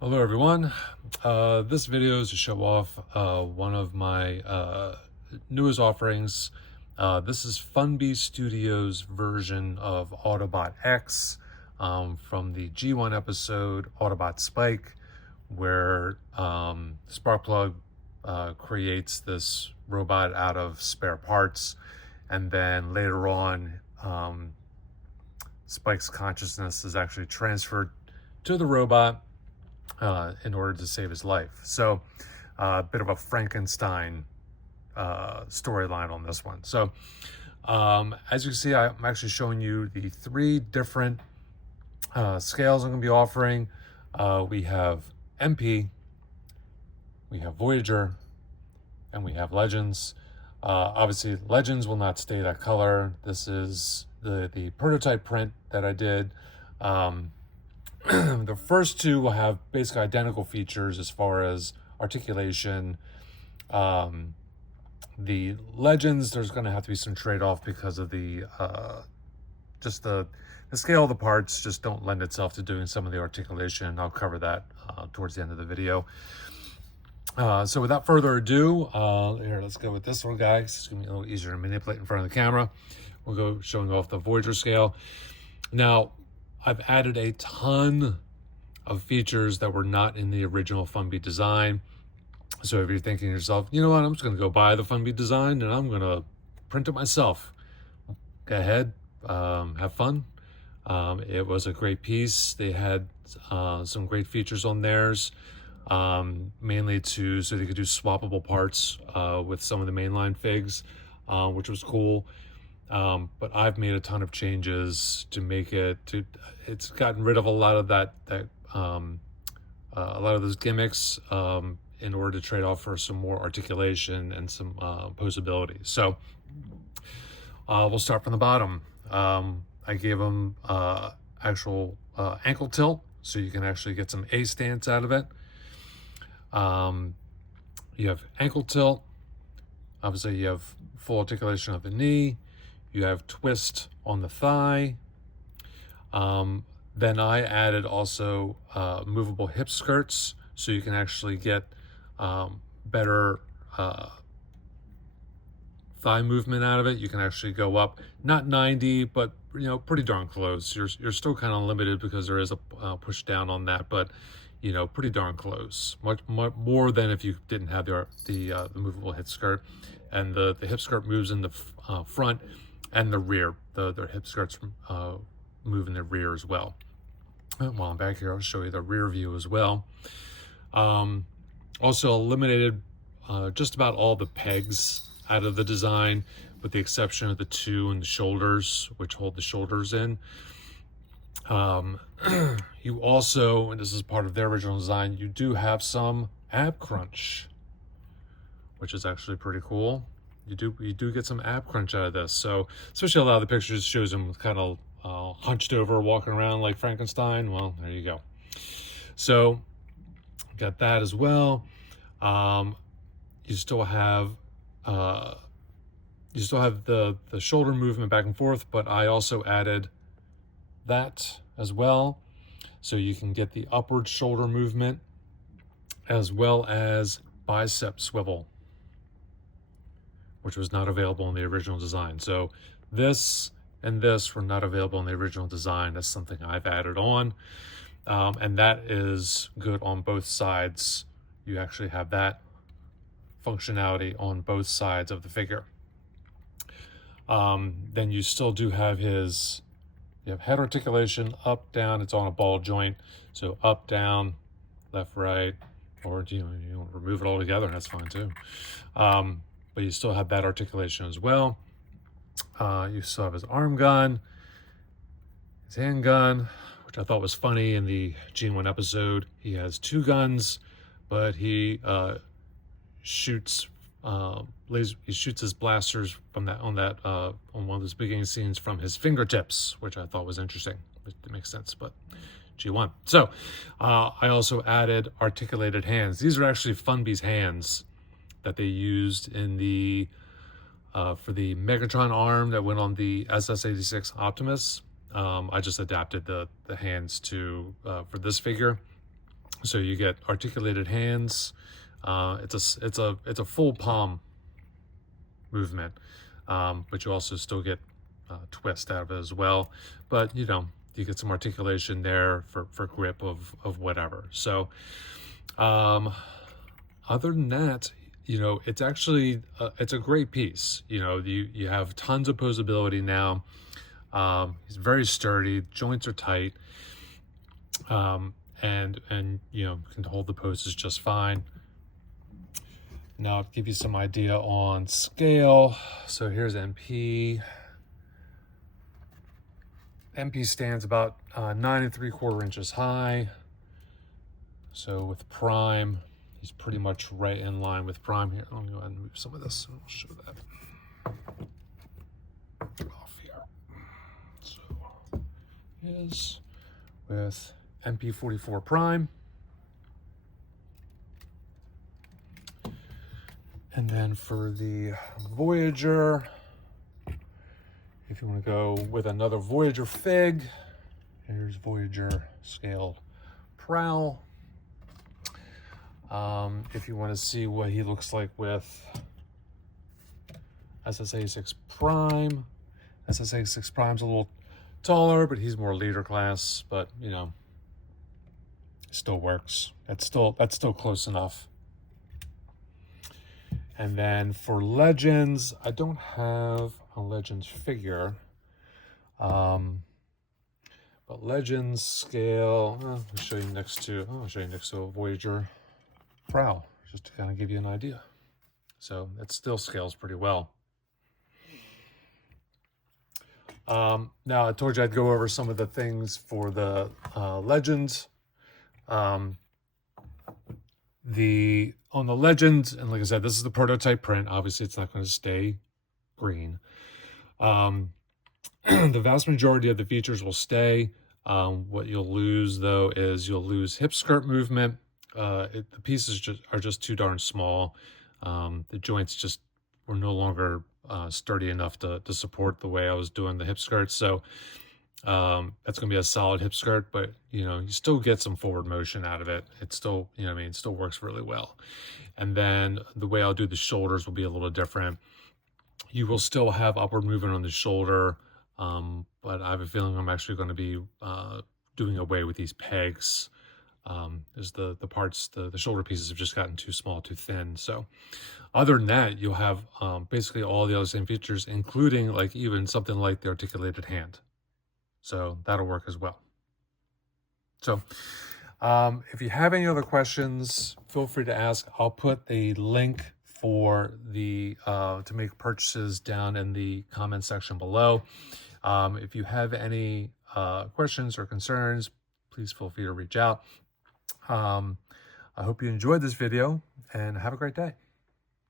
Hello everyone. This video is to show off one of my newest offerings. This is Funbie Studios version of Autobot X from the G1 episode Autobot Spike, where Sparkplug creates this robot out of spare parts, and then later on Spike's consciousness is actually transferred to the robot in order to save his life. So a bit of a Frankenstein storyline on this one. So as you can see, I'm actually showing you the three different scales I'm going to be offering. We have MP, we have Voyager, and we have Legends. Obviously, Legends will not stay that color. This is the prototype print that I did. The first two will have basically identical features as far as articulation. The Legends, there's going to have to be some trade-off because of the just the scale of the parts just don't lend itself to doing some of the articulation. I'll cover that towards the end of the video. So without further ado, here, let's go with this one, guys. It's going to be a little easier to manipulate in front of the camera. We'll go showing off the Voyager scale. Now, I've added a ton of features that were not in the original Funbie design. So if you're thinking to yourself, you know what, I'm just going to go buy the Funbie design and I'm going to print it myself. Go ahead, have fun. It was a great piece. They had some great features on theirs, mainly so they could do swappable parts with some of the mainline figs, which was cool. But I've made a ton of changes to make it's gotten rid of a lot of a lot of those gimmicks in order to trade off for some more articulation and some posability. So we'll start from the bottom. I gave them actual ankle tilt, so you can actually get some A stance out of it. You have ankle tilt. Obviously, you have full articulation of the knee. You have twist on the thigh. Then I added also movable hip skirts, so you can actually get better thigh movement out of it. You can actually go up, not 90, but pretty darn close. You're still kind of limited because there is a push down on that, but pretty darn close. Much more than if you didn't have the movable hip skirt. And the hip skirt moves in the front and the rear. The hip skirts move in the rear as well. And while I'm back here, I'll show you the rear view as well. Also eliminated just about all the pegs out of the design, with the exception of the two in the shoulders, which hold the shoulders in. You also, and this is part of their original design, you do have some ab crunch, which is actually pretty cool. You do get some ab crunch out of this. So especially a lot of the pictures shows him kind of hunched over, walking around like Frankenstein. Well, there you go. So got that as well. You still have the shoulder movement back and forth, but I also added that as well, so you can get the upward shoulder movement as well as bicep swivel, which was not available in the original design. So this and this were not available in the original design. That's something I've added on, and that is good on both sides. You actually have that functionality on both sides of the figure. Then you still do have you have head articulation, up, down. It's on a ball joint, so up, down, left, right, or you want to remove it all together, that's fine too. But you still have that articulation as well. You still have his arm gun, his hand-gun, which I thought was funny in the G1 episode. He has two guns, but he shoots his blasters from on one of those beginning scenes from his fingertips, which I thought was interesting. It makes sense, but G1. So I also added articulated hands. These are actually Funbie's hands that they used in the for the Megatron arm that went on the SS86 Optimus. I just adapted the hands to for this figure. So you get articulated hands. It's a full palm movement, but you also still get twist out of it as well. But you know, you get some articulation there for grip of whatever. So other than that, you know, it's actually it's a great piece. You know, you have tons of posability now. He's very sturdy, joints are tight, and you know, can hold the poses just fine. Now I'll give you some idea on scale. So here's MP. MP stands about 9 3/4 inches high. So with Prime, he's pretty much right in line with Prime here. Let me go ahead and move some of this and I'll show that off here. So is with MP44 Prime. And then for the Voyager, if you want to go with another Voyager fig, here's Voyager scale Prowl. If you want to see what he looks like with SSA6 Prime, SSA6 Prime's a little taller, but he's more leader class, but you know, still works. That's still close enough. And then for Legends, I don't have a Legends figure, but Legends scale, I'll show you next to a Voyager Prowl, just to kind of give you an idea. So it still scales pretty well. Now I told you I'd go over some of the things for the Legends. On the Legends, and like I said, this is the prototype print. Obviously, it's not going to stay green. The vast majority of the features will stay. What you'll lose, though, is you'll lose hip skirt movement. The pieces are just too darn small. The joints just were no longer sturdy enough to support the way I was doing the hip skirts. So that's going to be a solid hip skirt, but you know, you still get some forward motion out of it. It still, you know what I mean, it still works really well. And then the way I'll do the shoulders will be a little different. You will still have upward movement on the shoulder, but I have a feeling I'm actually going to be doing away with these pegs. As the parts, the shoulder pieces have just gotten too small, too thin. So other than that, you'll have basically all the other same features, including like even something like the articulated hand. So that'll work as well. So if you have any other questions, feel free to ask. I'll put a link for the to make purchases down in the comment section below. If you have any questions or concerns, please feel free to reach out. I hope you enjoyed this video and have a great day.